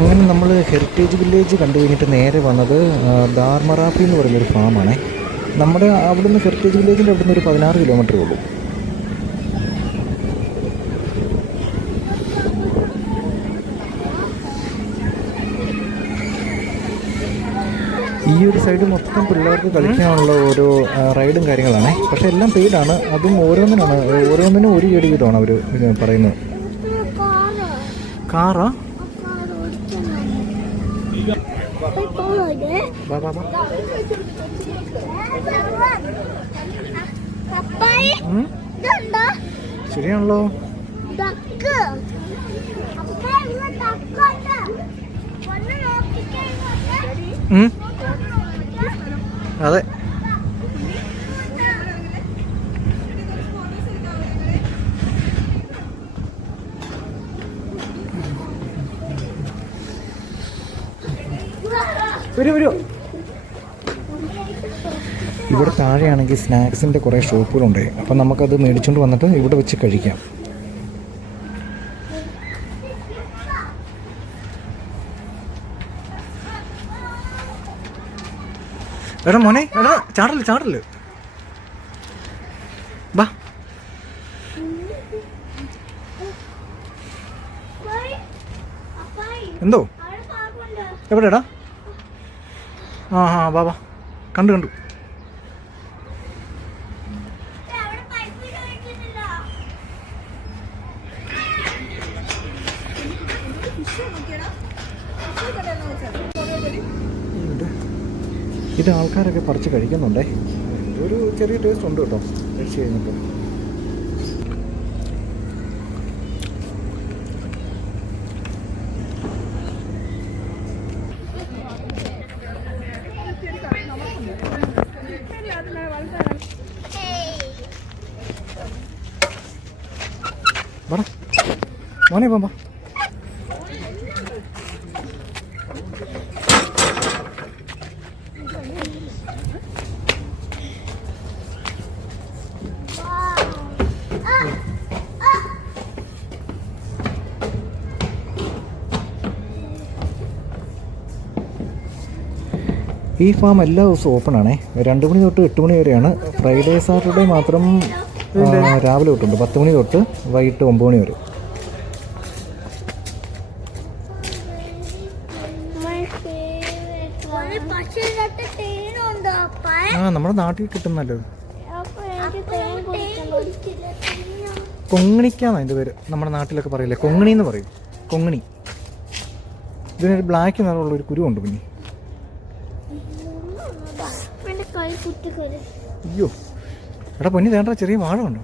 അങ്ങനെ നമ്മൾ heritage village കണ്ടു കഴിഞ്ഞിട്ട് നേരെ വന്നത് ദാർമറാപ്പി എന്ന് പറയുന്നൊരു ഫാമാണേ. നമ്മുടെ അവിടുന്ന് ഹെറിറ്റേജ് വില്ലേജിൻ്റെ അവിടുന്ന് ഒരു 16 കിലോമീറ്ററേ ഉള്ളൂ. ഈ ഒരു സൈഡ് മൊത്തം പിള്ളേർക്ക് കളിക്കാനുള്ള ഓരോ റൈഡും കാര്യങ്ങളാണ്. പക്ഷെ എല്ലാം പെയ്ഡാണ്. അതും ഓരോന്നിനും ഒരു കേട് വീതമാണ് അവർ പറയുന്നത്. കാറാ? ശരിയാണല്ലോ. അതെ, വരൂ. ഇവിടെ താഴെയാണെങ്കിൽ സ്നാക്സിൻ്റെ കുറേ ഷോപ്പുകളുണ്ട്. അപ്പം നമുക്കത് മേടിച്ചുകൊണ്ട് വന്നിട്ട് ഇവിടെ വെച്ച് കഴിക്കാം. എടാ മോനെ, എടാ ചാടല് ബാ. എന്തോ എവിടെടാ? ആ ബാ കണ്ടു. ഇത് ആൾക്കാരൊക്കെ പറിച്ച് കഴിക്കുന്നുണ്ടേ. ഒരു ചെറിയ ടേസ്റ്റ് ഉണ്ട് കേട്ടോ കഴിച്ച് കഴിഞ്ഞപ്പോൾ. മോനെ പോകാം. ഈ ഫാം എല്ലാ ദിവസവും ഓപ്പൺ ആണേ. 2 മണി തൊട്ട് 8 മണി വരെയാണ്. ഫ്രൈഡേ സാറ്റർഡേ മാത്രം രാവിലെ തൊട്ടുണ്ട് 10 മണി തൊട്ട് വൈകിട്ട് 9 മണി വരെ. നമ്മുടെ നാട്ടിൽ കിട്ടും നല്ലത്. കൊങ്ങിണിക്കാണ് അതിൻ്റെ പേര്. നമ്മുടെ നാട്ടിലൊക്കെ പറയില്ലേ, കൊങ്ങിണി എന്ന് പറയും. കൊങ്ങിണി. ഇതിനൊരു ബ്ലാക്ക് നിറമുള്ളൊരു കുരുവുണ്ട്. പിന്നെ അയ്യോ എടാ പൊന്നി, വേണ്ട ചെറിയ വാഴ ഉണ്ടോ?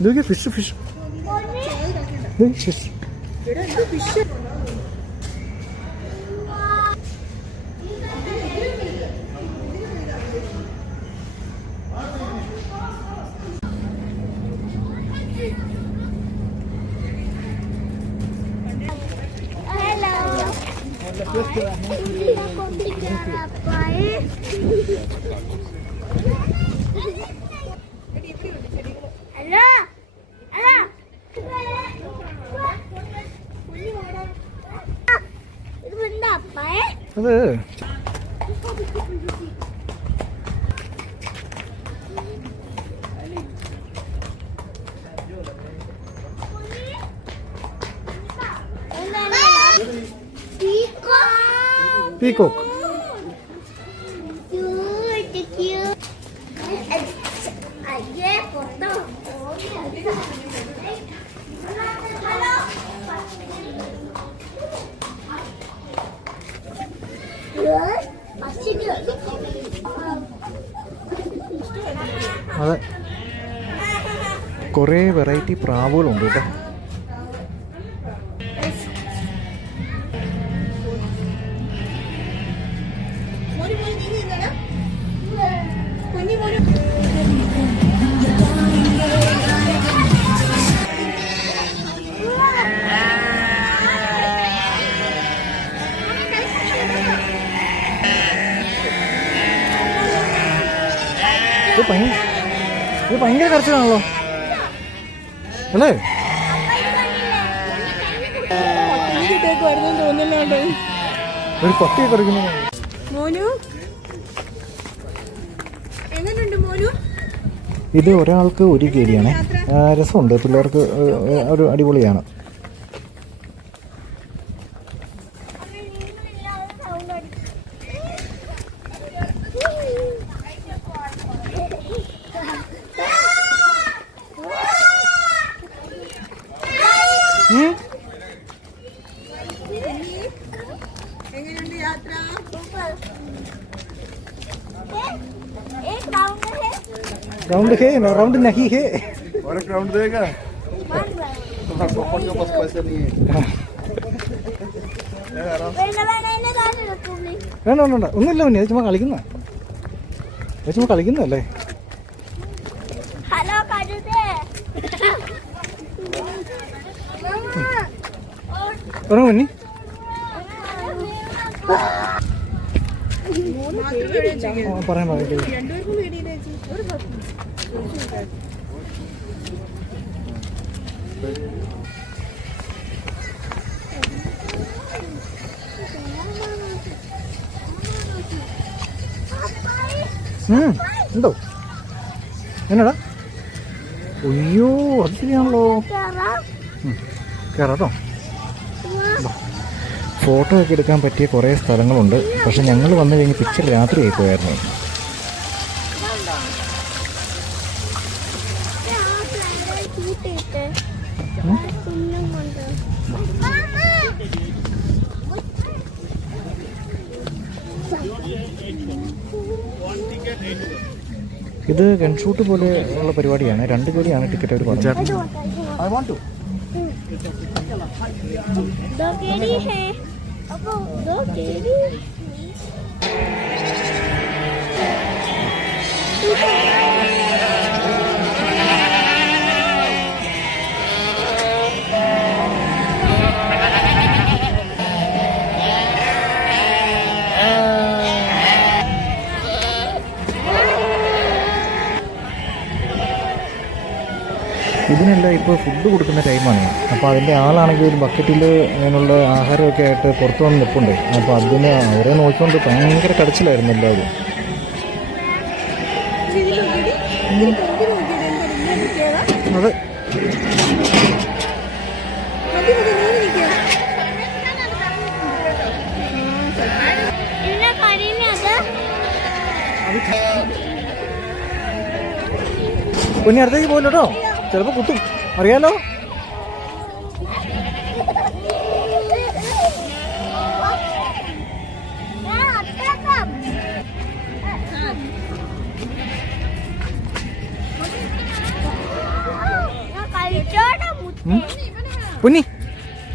ഇതൊക്കെ ഫിഷ്. അത് പീകോക്ക്. അതെ, കുറേ വെറൈറ്റി പ്രാവുകളുണ്ട് കേട്ടോ. ഇത് ഭയങ്കര കരച്ചിലാണല്ലോ അല്ലേ? ഒരു പട്ടിയൊക്കെ കറിക്കുന്നു. ഇത് ഒരാൾക്ക് ഒരു കേടിയാണ്. രസമുണ്ട്, പിള്ളേർക്ക് ഒരു അടിപൊളിയാണ്. राउंड है ना, राउंड नहीं है। और एक राउंड देगा। വേണ്ട ഒന്നുമില്ല പിന്നെ, ചുമ്മാ കളിക്കുന്നല്ലേ. മുന്നി പറയാൻ ഉണ്ടോ? എന്നടാ? അയ്യോ അത് ശരിയാണല്ലോ. കയറാട്ടോ. ഫോട്ടോ ഒക്കെ എടുക്കാൻ പറ്റിയ കുറേ സ്ഥലങ്ങളുണ്ട്. പക്ഷെ ഞങ്ങൾ വന്നു കഴിഞ്ഞ് പിക്ചർ രാത്രി ആയിപ്പോയായിരുന്നു. ഇത് ഗൺഷൂട്ട് പോലെ ഉള്ള പരിപാടിയാണ്. 2 കോടിയാണ് ടിക്കറ്റ് അവർ പറഞ്ഞത്. ഇതിനെല്ലാം ഇപ്പോൾ ഫുഡ് കൊടുക്കുന്ന ടൈമാണ്. അപ്പോൾ അതിൻ്റെ ആളാണെങ്കിൽ ഒരു ബക്കറ്റിൽ അതിനുള്ള ആഹാരമൊക്കെ ആയിട്ട് പുറത്ത് വന്ന് നിൽപ്പുണ്ട്. അപ്പോൾ അതിന് അവരെ നോക്കിക്കൊണ്ട് ഭയങ്കര കടച്ചിലായിരുന്നു എല്ലാവരും. അതെ, കുഞ്ഞി അടുത്തേക്ക് പോയില്ലോ കേട്ടോ, ചിലപ്പോൾ കുത്തും, അറിയാലോ. പൊന്നി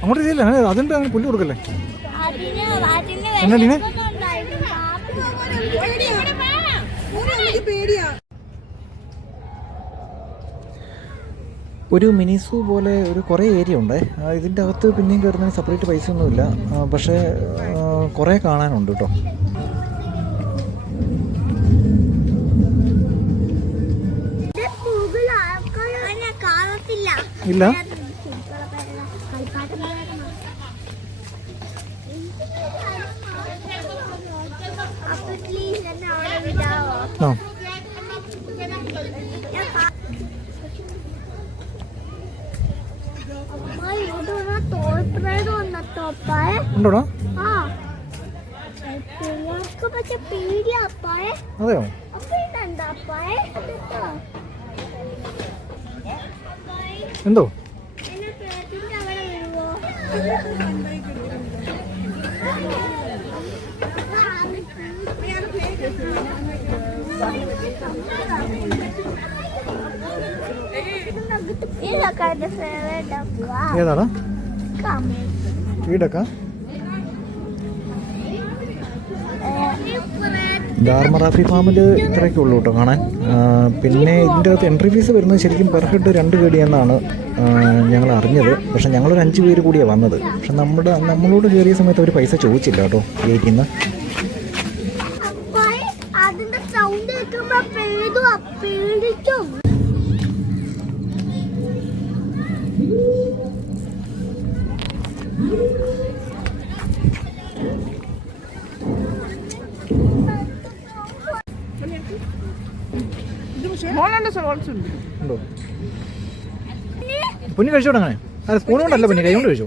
അങ്ങോട്ട് ചെയ്യില്ല, അതിൻ്റെ അങ്ങനെ പുല്ല് കൊടുക്കല്ലേ. എന്നാ ഒരു മിനി സൂ പോലെ ഒരു കുറേ ഏരിയ ഉണ്ട്. ഇതിൻ്റെ അകത്ത് പിന്നെയും കയറുന്നതിന് സെപ്പറേറ്റ് പൈസ ഒന്നുമില്ല. പക്ഷേ കുറേ കാണാനുണ്ട് കേട്ടോ. ഇല്ല, ആ ഉണ്ടോടാ? അതെയോ? എന്തോ ഏതാടാ വീടൊക്കെ? ധാർമറാഫി ഫാമിൽ ഇത്രയൊക്കെ ഉള്ളൂ കേട്ടോ കാണാൻ. പിന്നെ ഇതിൻ്റെ അകത്ത് എൻട്രി ഫീസ് വരുന്നത് ശരിക്കും പെർ ഹെഡ് 2 കോടിയെന്നാണ് ഞങ്ങൾ അറിഞ്ഞത്. പക്ഷെ ഞങ്ങളൊരു 5 പേര് കൂടിയാണ് വന്നത്. പക്ഷെ നമ്മളോട് കയറിയ സമയത്ത് അവർ പൈസ ചോദിച്ചില്ല കേട്ടോ ഗേറ്റിൽ നിന്ന്. ഉണ്ടോ? പൊന്നു കഴിച്ചോട്ടെ അങ്ങനെ. അത് സ്പൂൺ കൊണ്ടല്ല പൊന്നു, കൈ കൊണ്ട് കഴിച്ചോ.